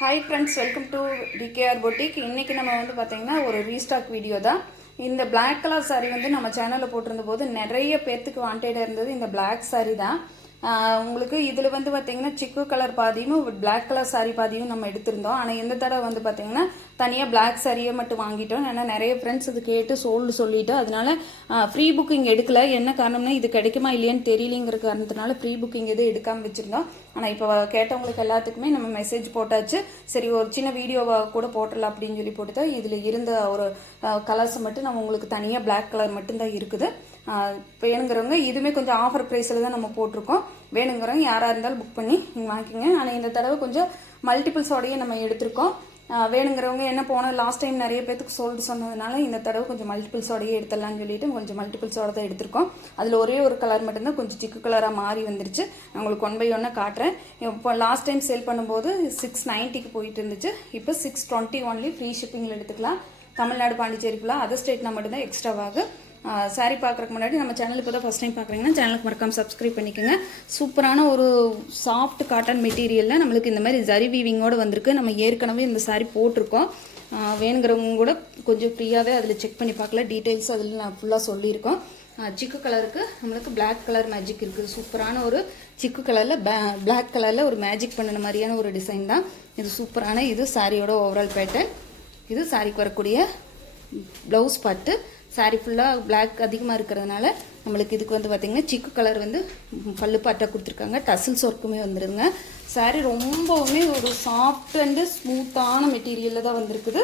Hi friends, welcome to TKR boutique. இன்றைக்கி நம்ம வந்து பார்த்திங்கன்னா ஒரு ரீஸ்டாக் வீடியோ தான். இந்த பிளாக் கலர் சாரீ வந்து நம்ம சேனலில் போட்டிருந்த போது நிறைய பேர்த்துக்கு வாண்டடாக இருந்தது இந்த பிளாக் சாரீ தான். உங்களுக்கு இதில் வந்து பார்த்திங்கன்னா சிக்கு கலர் பாதியும் பிளாக் கலர் சாரீ பாதியும் நம்ம எடுத்திருந்தோம். ஆனால் இந்த தடவை வந்து பார்த்திங்கன்னா தனியாக பிளாக் சாரியை மட்டும் வாங்கிட்டோம். ஏன்னா நிறைய ஃப்ரெண்ட்ஸ் இது கேட்டு சொல்லிட்டு அதனால ஃப்ரீ புக்கிங் எடுக்கலை. என்ன காரணம்னா இது கிடைக்குமா இல்லையான்னு தெரியலிங்கிற காரணத்தினால ஃப்ரீ புக்கிங் எதுவும் எடுக்காமல் வச்சுருந்தோம். ஆனால் இப்போ கேட்டவங்களுக்கு எல்லாத்துக்குமே நம்ம மெசேஜ் போட்டாச்சு. சரி, ஒரு சின்ன வீடியோவை கூட போட்டுடலாம் அப்படின்னு சொல்லி போட்டு இதில் இருந்த ஒரு கலர்ஸ் மட்டும் நம்ம உங்களுக்கு தனியாக பிளாக் கலர் மட்டும்தான் இருக்குது. வேணுங்கிறவங்க இதுவுமே கொஞ்சம் ஆஃபர் ப்ரைஸில் தான் நம்ம போட்டிருக்கோம். வேணுங்கிறவங்க யாராக இருந்தாலும் புக் பண்ணி நீங்கள் வாங்கிக்கோங்க. ஆனால் இந்த தடவை கொஞ்சம் மல்டிபிள்ஸோடையே நம்ம எடுத்திருக்கோம். வேணுங்கிறவங்க என்ன போனால் லாஸ்ட் டைம் நிறைய பேத்துக்கு சொன்னதுனால இந்த தடவை கொஞ்சம் மல்டிபிள்ஸோடையே எடுத்துடலான்னு சொல்லிட்டு கொஞ்சம் மல்டிபிள்ஸோட தான் எடுத்திருக்கோம். அதில் ஒரே ஒரு கலர் மட்டும்தான் கொஞ்சம் சிக்கு கலராக மாறி வந்துருச்சு. நான் உங்களுக்கு 1 by 1 காட்டுறேன். இப்போ லாஸ்ட் டைம் சேல் பண்ணும்போது 690க்கு போயிட்டு இருந்துச்சு. இப்போ 620 ஒன்லி ஃப்ரீ ஷிப்பிங்கில் எடுத்துக்கலாம். தமிழ்நாடு, பாண்டிச்சேரி ஃபுல்லாக அதர் ஸ்டேட்னா மட்டும்தான் எக்ஸ்ட்ராவாக. சாரீ பார்க்குறதுக்கு முன்னாடி நம்ம சேனல் இப்போ தான் ஃபஸ்ட் டைம் பார்க்குறீங்கன்னா சேனலுக்கு மறக்காமல் சப்ஸ்கிரைப் பண்ணிக்கோங்க. சூப்பரான ஒரு சாஃப்ட் காட்டன் மெட்டீரியலில் நம்மளுக்கு இந்த மாதிரி ஜரி வீவிங்கோடு வந்திருக்கு. நம்ம ஏற்கனவே இந்த சாரீ போட்டிருக்கோம். வேணுங்கிறவங்க கூட கொஞ்சம் ஃப்ரீயாகவே அதில் செக் பண்ணி பார்க்கல. டீட்டெயில்ஸ் அதில் நான் ஃபுல்லாக சொல்லியிருக்கோம். சிக்கு கலருக்கு நம்மளுக்கு பிளாக் கலர் மேஜிக் இருக்குது. சூப்பரான ஒரு சிக்கு கலரில் பிளாக் கலரில் ஒரு மேஜிக் பண்ணின மாதிரியான ஒரு டிசைன் தான் இது. சூப்பரான இது சாரியோட ஓவரால் பேட்டர்ன். இது சாரிக்கு வரக்கூடிய ப்ளவுஸ் பார்ட்டு. சாரீ ஃபுல்லாக பிளாக் அதிகமாக இருக்கிறதுனால நம்மளுக்கு இதுக்கு வந்து பார்த்திங்கன்னா சிக்கு கலர் வந்து பல்லு பாட்டாக கொடுத்துருக்காங்க. டசில்ஸ் ஒர்க்குமே வந்துடுங்க. சாரீ ரொம்பவுமே ஒரு சாஃப்ட் அண்டு ஸ்மூத்தான மெட்டீரியலில் தான் வந்திருக்குது.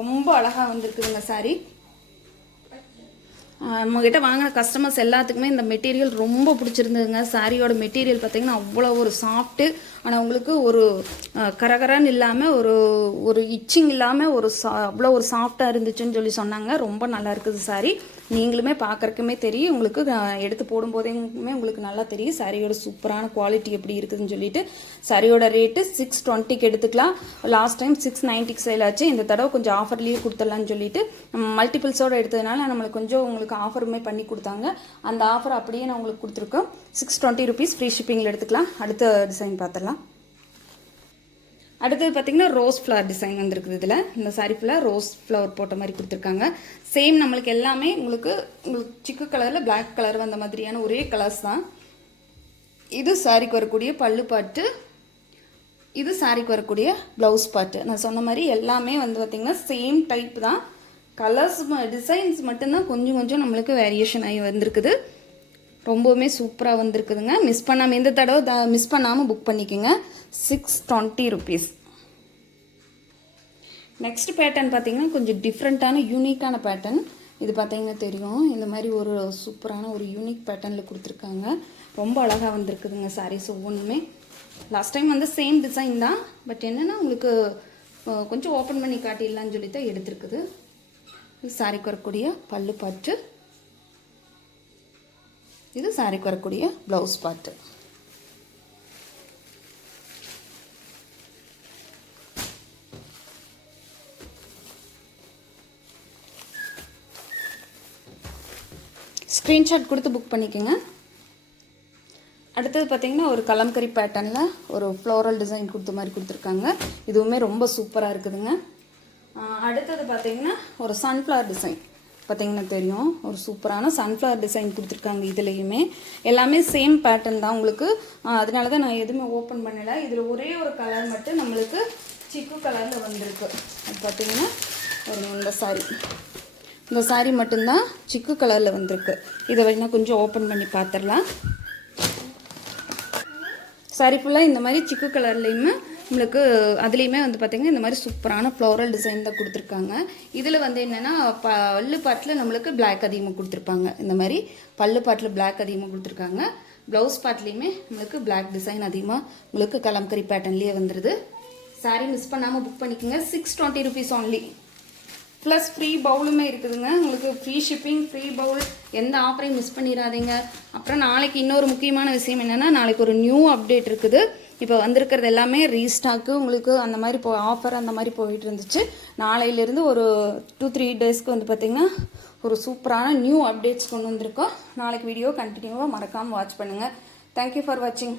ரொம்ப அழகாக வந்திருக்குதுங்க சாரீ. நம்மகிட்ட வாங்கின கஸ்டமர்ஸ் எல்லாத்துக்குமே இந்த மெட்டீரியல் ரொம்ப பிடிச்சிருந்ததுங்க. சாரியோட மெட்டீரியல் பார்த்திங்கன்னா அவ்வளோ ஒரு சாஃப்ட்டு, ஆனால் உங்களுக்கு ஒரு கரகரன்னு இல்லாமல் ஒரு இச்சிங் இல்லாமல் அவ்வளோ ஒரு சாஃப்டாக இருந்துச்சுன்னு சொல்லி சொன்னாங்க. ரொம்ப நல்லா இருக்குது சாரி. நீங்களுமே பார்க்குறக்குமே தெரியும், உங்களுக்கு எடுத்து போடும்போதேமே உங்களுக்கு நல்லா தெரியும் சாரியோட சூப்பரான குவாலிட்டி எப்படி இருக்குதுன்னு சொல்லிட்டு. சாரியோட ரேட்டு 620க்கு எடுத்துக்கலாம். லாஸ்ட் டைம் 690க்கு சேல் ஆச்சு. இந்த தடவை கொஞ்சம் ஆஃபர்லேயே கொடுத்துடலான்னு சொல்லிட்டு மல்டிபிள்ஸோடு எடுத்ததுனால நம்மளுக்கு கொஞ்சம் உங்களுக்கு ஆஃபருமே பண்ணி கொடுத்தாங்க. அந்த ஆஃபர் அப்படியே நான் உங்களுக்கு கொடுத்துருக்கோம். 620 ருபீஸ் ஃப்ரீ ஷிப்பிங்கில் எடுத்துக்கலாம். அடுத்த டிசைன் பார்த்துடலாம். அடுத்தது பார்த்திங்கன்னா ரோஸ் ஃப்ளவர் டிசைன் வந்துருக்குது. இதில் இந்த சாரீ ஃபுல்லாக ரோஸ் ஃப்ளவர் போட்ட மாதிரி கொடுத்துருக்காங்க. சேம் நம்மளுக்கு எல்லாமே உங்களுக்கு சிக்கு கலரில் பிளாக் கலர் வந்த மாதிரியான ஒரே கலர்ஸ் தான். இது சாரிக்கு வரக்கூடிய பல்லு பாட்டு, இது சாரிக்கு வரக்கூடிய ப்ளவுஸ் பாட்டு. நான் சொன்ன மாதிரி எல்லாமே வந்து பார்த்திங்கன்னா சேம் டைப் தான். கலர்ஸ் டிசைன்ஸ் மட்டும்தான் கொஞ்சம் நம்மளுக்கு வேரியேஷன் ஆகி வந்திருக்குது. ரொம்பவுமே சூப்பராக வந்திருக்குதுங்க. மிஸ் பண்ணாமல் இந்த தடவை மிஸ் பண்ணாமல் புக் பண்ணிக்கோங்க. 620 ருபீஸ். நெக்ஸ்ட் பேட்டர்ன் பார்த்திங்கன்னா கொஞ்சம் டிஃப்ரெண்ட்டான யூனிக்கான பேட்டர்ன். இது பார்த்திங்கன்னா தெரியும், இந்த மாதிரி ஒரு சூப்பரான ஒரு யூனிக் பேட்டர்னில் கொடுத்துருக்காங்க. ரொம்ப அழகாக வந்திருக்குதுங்க சாரீஸ் ஒவ்வொன்றுமே. லாஸ்ட் டைம் வந்து சேம் டிசைன் தான், பட் என்னென்னா உங்களுக்கு கொஞ்சம் ஓப்பன் பண்ணி காட்டிடலான்னு சொல்லி தான் எடுத்துருக்குது. சாரிக்கு வரக்கூடிய பல்லு பாட்டு, இது சாரிக்கு வரக்கூடிய ப்ளவுஸ் பாட்டு. ஸ்க்ரீன்ஷாட் கொடுத்து புக் பண்ணிக்கோங்க. அடுத்தது பார்த்திங்கன்னா ஒரு கலம்கரி பேட்டர்னில் ஒரு ஃப்ளோரல் டிசைன் கொடுத்த மாதிரி கொடுத்துருக்காங்க. இதுவுமே ரொம்ப சூப்பராக இருக்குதுங்க. அடுத்தது பார்த்திங்கன்னா ஒரு சன்ஃப்ளவர் டிசைன். பார்த்திங்கன்னா தெரியும், ஒரு சூப்பரான சன்ஃப்ளவர் டிசைன் கொடுத்துருக்காங்க. இதுலேயுமே எல்லாமே சேம் பேட்டர்ன் தான் உங்களுக்கு. அதனால தான் நான் எதுவுமே ஓப்பன் பண்ணலை. இதில் ஒரே ஒரு கலர் மட்டும் நம்மளுக்கு சிக்கு கலரில் வந்திருக்கு. அது பார்த்திங்கன்னா இந்த சாரீ மட்டும்தான் சிக்கு கலரில் வந்திருக்கு. இதை வேணால் கொஞ்சம் ஓப்பன் பண்ணி பார்த்துடலாம். சாரீ ஃபுல்லாக இந்த மாதிரி சிக்கு கலர்லேயுமே உங்களுக்கு அதுலேயுமே வந்து பார்த்திங்கன்னா இந்த மாதிரி சூப்பரான ஃப்ளோரல் டிசைன் தான் கொடுத்துருக்காங்க. இதில் வந்து என்னென்னா பல்லு பாட்டில் நம்மளுக்கு பிளாக் அதிகமாக கொடுத்துருப்பாங்க. இந்த மாதிரி பல்லு பாட்டில் பிளாக் அதிகமாக கொடுத்துருக்காங்க. ப்ளவுஸ் பாட்லேயுமே நம்மளுக்கு பிளாக் டிசைன் அதிகமாக உங்களுக்கு கலம்கரி பேட்டர்ன்லேயே வந்துடுது. சாரீ மிஸ் பண்ணாமல் புக் பண்ணிக்கோங்க. 620 ருபீஸ் ஒன்லி. ப்ளஸ் ஃப்ரீ பவுலுமே இருக்குதுங்க. உங்களுக்கு ஃப்ரீ ஷிப்பிங், ஃப்ரீ பவுல், எந்த ஆஃபரையும் மிஸ் பண்ணிடாதீங்க. அப்புறம் நாளைக்கு இன்னொரு முக்கியமான விஷயம் என்னென்னா, நாளைக்கு ஒரு நியூ அப்டேட் இருக்குது. இப்போ வந்திருக்கிறது எல்லாமே ரீஸ்டாக்கு. உங்களுக்கு அந்த மாதிரி ஆஃபர் அந்த மாதிரி போயிட்டு இருந்துச்சு. நாளையிலேருந்து ஒரு 2-3 டேஸ்க்கு வந்து பார்த்திங்கன்னா ஒரு சூப்பரான நியூ அப்டேட்ஸ் கொண்டு வந்திருக்கோம். நாளைக்கு வீடியோ கண்டினியூவாக மறக்காமல் வாட்ச் பண்ணுங்கள். தேங்க்யூ ஃபார் வாட்சிங்.